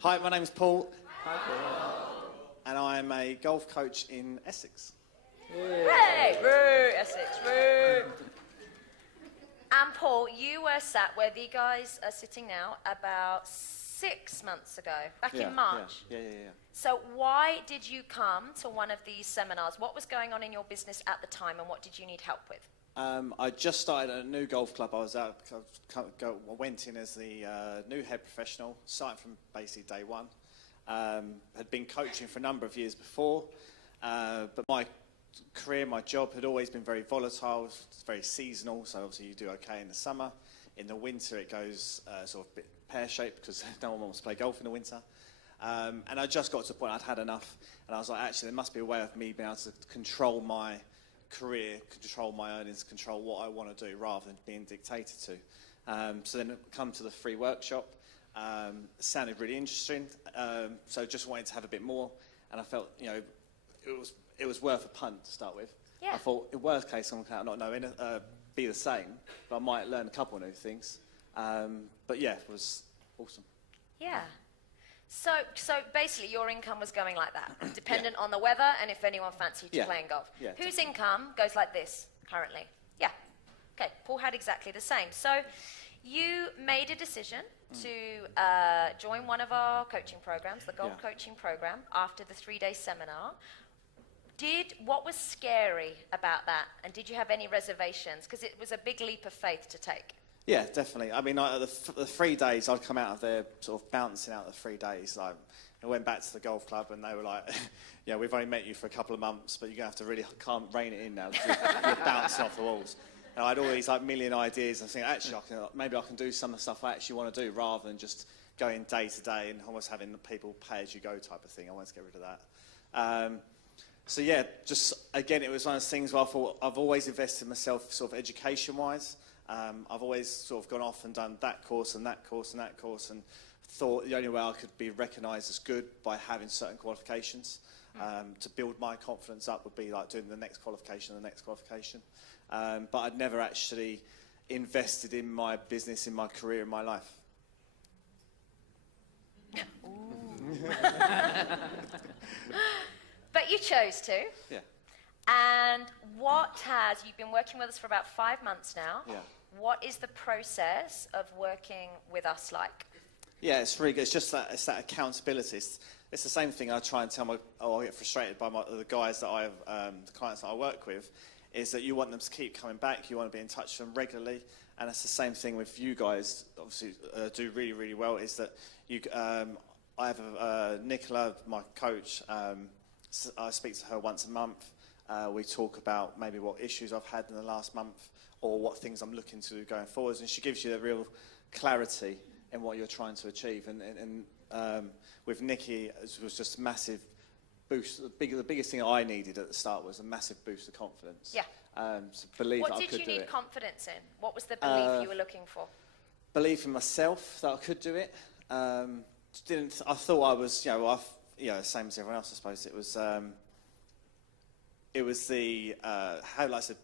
Hi, my name's Paul. Hi, Paul. And I'm a golf coach in Essex. Hey, woo, Essex, woo. And Paul, you were sat where the guys are sitting now about 6 months ago, back in March. Yeah. So why did you come to one of these seminars? What was going on in your business at the time, and what did you need help with? I just started a new golf club. I went in as the new head professional, starting from basically day one. Had been coaching for a number of years before, but my career, my job had always been very volatile. It's very seasonal, so obviously you do okay in the summer. In the winter it goes sort of a bit pear-shaped because no one wants to play golf in the winter. And I just got to the point I'd had enough, and I was like, actually there must be a way of me being able to control my career, control my earnings, control what I want to do rather than being dictated to. So then come to the free workshop. Sounded really interesting, so just wanted to have a bit more, and I felt, you know, it was worth a punt to start with. Yeah. I thought, in worst case, I'm not knowing, be the same, but I might learn a couple of new things. But yeah, it was awesome. Yeah. So basically your income was going like that, dependent on the weather and if anyone fancied you playing golf. Yeah, Whose income goes like this currently? Yeah. Okay, Paul had exactly the same. So you made a decision to join one of our coaching programs, the golf coaching program, after the 3-day seminar. What was scary about that, and did you have any reservations? Because it was a big leap of faith to take. Yeah, definitely. I mean, the 3 days, I'd come out of there sort of bouncing out of the 3 days. Like, I went back to the golf club and they were like, yeah, we've only met you for a couple of months, but you're going to have to really rein it in now because you're bouncing off the walls. And I had all these like million ideas and thinking, actually, maybe I can do some of the stuff I actually want to do rather than just going day to day and almost having the people pay as you go type of thing. I wanted to get rid of that. So yeah, just again, it was one of those things where I thought I've always invested in myself sort of education-wise. I've always sort of gone off and done that course and that course and that course and thought the only way I could be recognised as good by having certain qualifications. To build my confidence up would be like doing the next qualification and the next qualification. But I'd never actually invested in my business, in my career, in my life. But you chose to. Yeah. And you've been working with us for about 5 months now. Yeah. What is the process of working with us like? Yeah, it's really good. It's just that, it's that accountability. It's the same thing I try and tell I get frustrated by the guys that the clients that I work with, is that you want them to keep coming back, you want to be in touch with them regularly, and it's the same thing with you guys, obviously do really, really well, is that I have Nicola, my coach, I speak to her once a month. We talk about maybe what issues I've had in the last month or what things I'm looking to do going forwards, and she gives you a real clarity in what you're trying to achieve. And with Nikki, it was just a massive boost. The biggest thing I needed at the start was a massive boost of confidence. Yeah. To believe that I could do it. What did you need confidence in? What was the belief you were looking for? Belief in myself that I could do it. I thought I was, same as everyone else, I suppose. It was the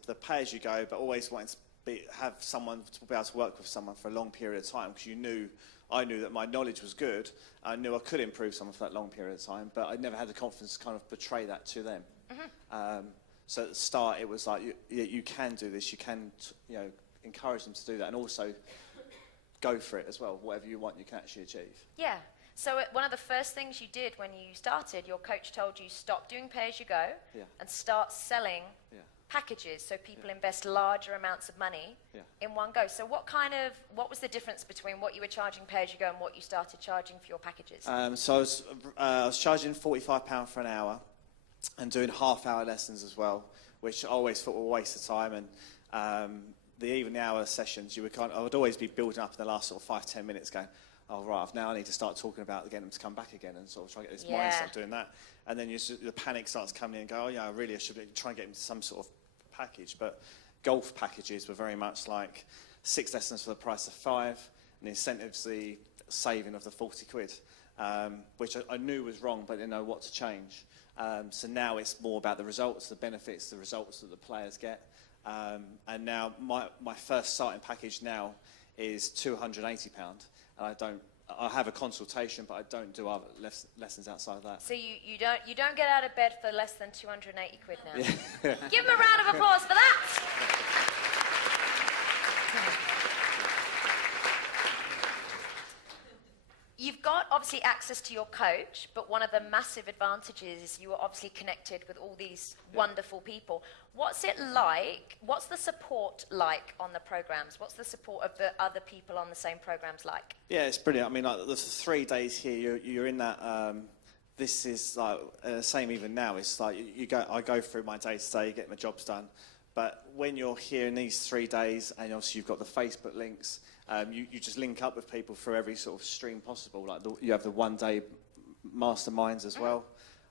the pay as you go, but always wanting to have someone to be able to work with someone for a long period of time, because I knew that my knowledge was good. I knew I could improve someone for that long period of time, but I never had the confidence to kind of portray that to them. Mm-hmm. So at the start, it was like, you can do this. You can, encourage them to do that, and also go for it as well. Whatever you want, you can actually achieve. Yeah. So one of the first things you did when you started, your coach told you stop doing pay-as-you-go and start selling packages, so people invest larger amounts of money in one go. So what was the difference between what you were charging pay-as-you-go and what you started charging for your packages? So I was charging £45 for an hour and doing half-hour lessons as well, which I always thought were a waste of time. And the hour sessions, I would always be building up in the last sort of 5-10 minutes going, oh, right, now I need to start talking about getting them to come back again and sort of try to get this mindset of doing that. And then the panic starts coming in and go, oh, yeah, I should try and get them to some sort of package. But golf packages were very much like 6 lessons for the price of 5, and the incentives, the saving of the 40 quid, which I knew was wrong, but didn't know what to change. So now it's more about the results, the benefits, the results that the players get. And now my first starting package now is £280. And I have a consultation, but I don't do other lessons outside of that. So you don't get out of bed for less than 280 quid now. Yeah. Give him a round of applause for that. You've got obviously access to your coach, but one of the massive advantages is you are obviously connected with all these wonderful people. What's it like? What's the support like on the programs? What's the support of the other people on the same programs like? Yeah, it's brilliant. I mean, like the 3 days here, you're in that. This is like same even now. It's like I go through my day to day, get my jobs done. But when you're here in these 3 days, and obviously you've got the Facebook links, you just link up with people through every sort of stream possible. Like you have the 1 day masterminds as well.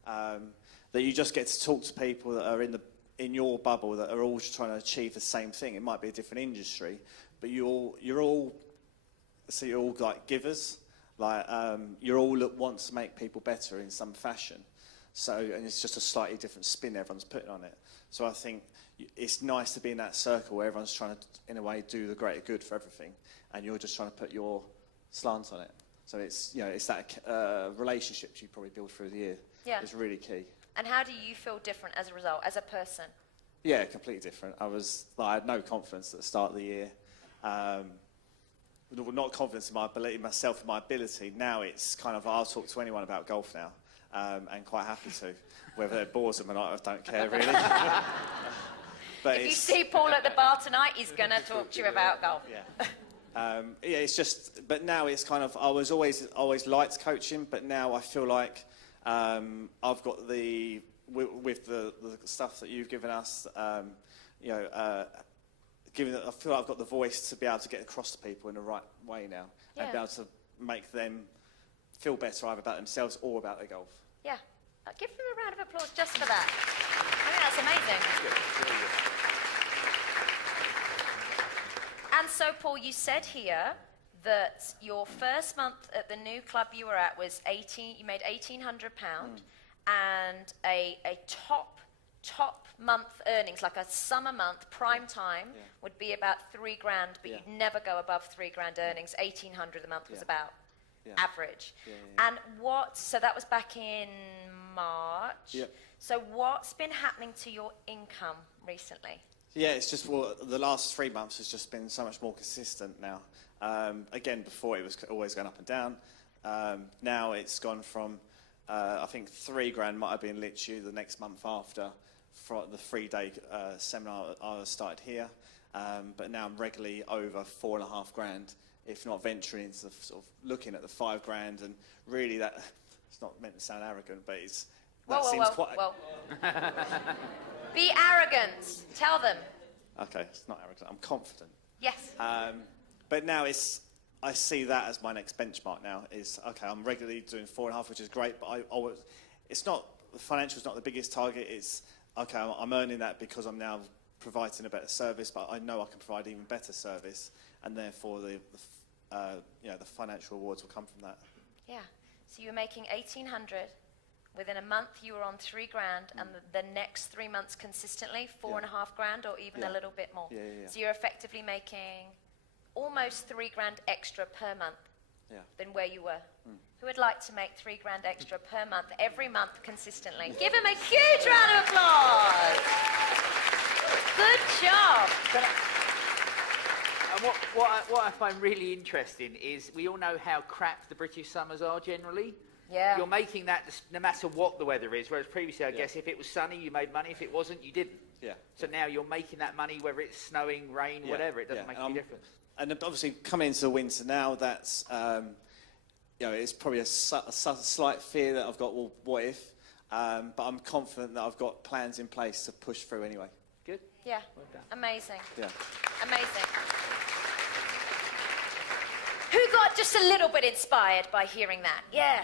That you just get to talk to people that are in your bubble that are all just trying to achieve the same thing. It might be a different industry, but you're all like givers. Like you all want to make people better in some fashion. So, and it's just a slightly different spin everyone's putting on it. So I think it's nice to be in that circle where everyone's trying to, in a way, do the greater good for everything, and you're just trying to put your slant on it. So it's it's that relationships you probably build through the year. Yeah. It's really key. And how do you feel different as a result, as a person? Yeah, completely different. I had no confidence at the start of the year. Not confidence in myself and my ability. Now it's kind of, I'll talk to anyone about golf now, and quite happy to. Whether it bores them or not, I don't care really. But if you see Paul at the bar tonight, he's going to talk to you about golf. Yeah. Yeah, it's just, but now it's kind of, I was always liked coaching, but now I feel like I've got with the stuff that you've given us, I feel like I've got the voice to be able to get across to people in the right way now, and be able to make them feel better either about themselves or about their golf. Yeah. Give them a round of applause just for that. I think that's amazing. And so, Paul, you said here that your first month at the new club you were at was you made £1,800, and a top month earnings, like a summer month, prime time, would be about £3,000, but you'd never go above £3,000 earnings. £1,800 a month was about average. And so that was back in March. Yep. So what's been happening to your income recently? Yeah, it's just, the last 3 months has just been so much more consistent now. Again, before it was always going up and down. Now it's gone from, I think £3,000 might have been literally the next month after for the 3-day seminar I started here. But now I'm regularly over £4,500, if not venturing into sort of looking at the £5,000, and really that, it's not meant to sound arrogant, but Whoa. Be arrogant. Tell them. Okay, it's not arrogant. I'm confident. Yes. But now I see that as my next benchmark now. Is okay, I'm regularly doing 4.5, which is great, but it's not, the financial's not the biggest target. It's okay, I'm earning that because I'm now providing a better service, but I know I can provide even better service, and therefore the financial rewards will come from that. Yeah. So you were making 1,800. Within a month, you were on £3,000, and the next 3 months consistently, £4,500, or even a little bit more. Yeah. So you're effectively making almost £3,000 extra per month than where you were. Who would like to make £3,000 extra per month, every month, consistently? Give him a huge round of applause. Good job. And what I find really interesting is we all know how crap the British summers are generally. Yeah. You're making that no matter what the weather is, whereas previously, I guess, if it was sunny, you made money. If it wasn't, you didn't. Yeah. So now you're making that money, whether it's snowing, rain, whatever. It doesn't make any difference. And obviously, coming into the winter now, that's it's probably a slight fear that I've got. Well, what if? But I'm confident that I've got plans in place to push through anyway. Good. Yeah. Well done. Amazing. Yeah. Amazing. Who got just a little bit inspired by hearing that? Yeah.